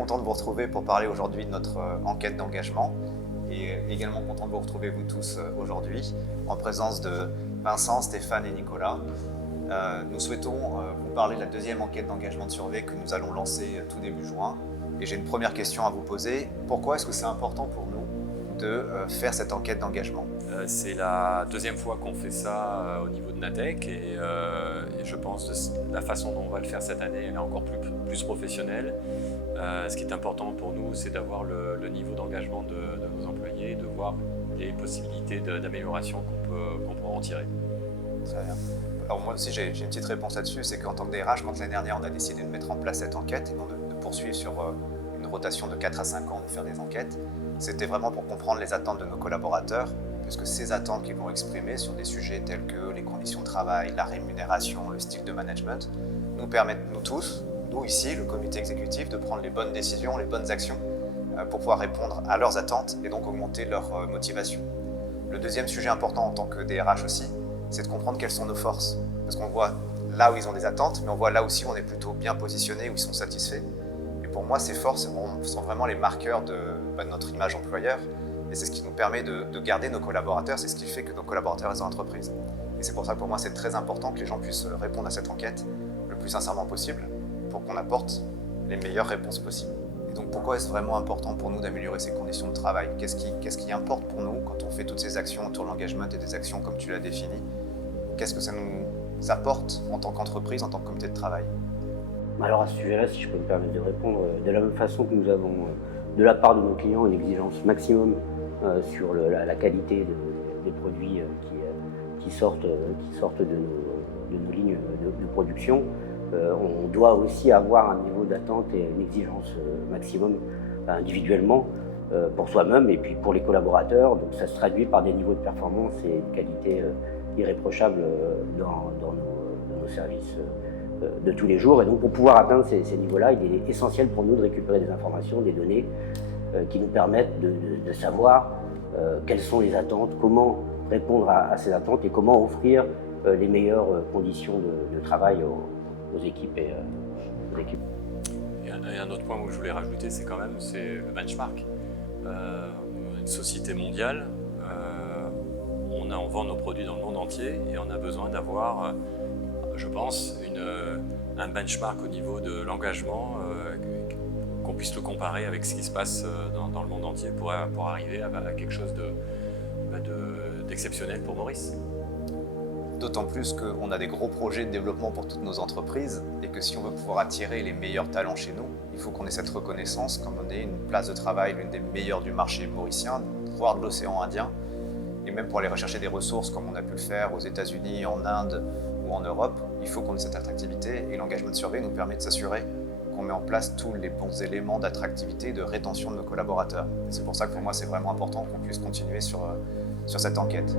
content de vous retrouver pour parler aujourd'hui de notre enquête d'engagement et également content de vous retrouver vous tous aujourd'hui en présence de Vincent, Stéphane et Nicolas. Nous souhaitons vous parler de la deuxième enquête d'engagement de Survey que nous allons lancer tout début juin. Et j'ai une première question à vous poser. Pourquoi est-ce que c'est important pour nous de faire cette enquête d'engagement? C'est la deuxième fois qu'on fait ça au niveau de Natech et je pense que la façon dont on va le faire cette année elle est encore plus professionnelle. Ce qui est important pour nous, c'est d'avoir le niveau d'engagement de nos employés, de voir les possibilités d'amélioration qu'on pourra en tirer. Très bien. Alors moi aussi j'ai une petite réponse là-dessus, c'est qu'en tant que DRH, quand l'année dernière on a décidé de mettre en place cette enquête et non de poursuivre sur une rotation de 4 à 5 ans de faire des enquêtes, c'était vraiment pour comprendre les attentes de nos collaborateurs, puisque ces attentes qu'ils vont exprimer sur des sujets tels que les conditions de travail, la rémunération, le style de management, nous permettent, nous tous, nous ici, le comité exécutif, de prendre les bonnes décisions, les bonnes actions pour pouvoir répondre à leurs attentes et donc augmenter leur motivation. Le deuxième sujet important en tant que DRH aussi, c'est de comprendre quelles sont nos forces. Parce qu'on voit là où ils ont des attentes, mais on voit là aussi où on est plutôt bien positionné, où ils sont satisfaits. Et pour moi, ces forces sont vraiment les marqueurs de notre image employeur. Et c'est ce qui nous permet de garder nos collaborateurs, c'est ce qui fait que nos collaborateurs restent dans l'entreprise. Et c'est pour ça que pour moi, c'est très important que les gens puissent répondre à cette enquête le plus sincèrement possible pour qu'on apporte les meilleures réponses possibles. Et donc pourquoi est-ce vraiment important pour nous d'améliorer ces conditions de travail? Qu'est-ce qui importe pour nous quand on fait toutes ces actions autour de l'engagement et des actions comme tu l'as défini? Qu'est-ce que ça nous apporte en tant qu'entreprise, en tant que comité de travail? Alors à ce sujet-là, si je peux me permettre de répondre, de la même façon que nous avons de la part de nos clients une exigence maximum sur la qualité des produits qui sortent de nos lignes de production, on doit aussi avoir un niveau d'attente et une exigence maximum individuellement pour soi-même et puis pour les collaborateurs. Donc ça se traduit par des niveaux de performance et une qualité irréprochable dans nos services de tous les jours. Et donc pour pouvoir atteindre ces niveaux-là, il est essentiel pour nous de récupérer des informations, des données qui nous permettent de savoir quelles sont les attentes, comment répondre à ces attentes et comment offrir les meilleures conditions de travail aux équipes et aux équipes. Et un autre point que je voulais rajouter, c'est le benchmark. Une société mondiale, on vend nos produits dans le monde entier et on a besoin d'avoir, je pense, un benchmark au niveau de l'engagement, qu'on puisse le comparer avec ce qui se passe dans le monde entier pour arriver à quelque chose d'exceptionnel pour Maurice. D'autant plus qu'on a des gros projets de développement pour toutes nos entreprises et que si on veut pouvoir attirer les meilleurs talents chez nous, il faut qu'on ait cette reconnaissance, comme on ait une place de travail l'une des meilleures du marché mauricien, voire de l'océan Indien, et même pour aller rechercher des ressources comme on a pu le faire aux États-Unis, en Inde ou en Europe, il faut qu'on ait cette attractivité et l'engagement de Survey nous permet de s'assurer qu'on met en place tous les bons éléments d'attractivité et de rétention de nos collaborateurs. C'est pour ça que pour moi c'est vraiment important qu'on puisse continuer sur cette enquête.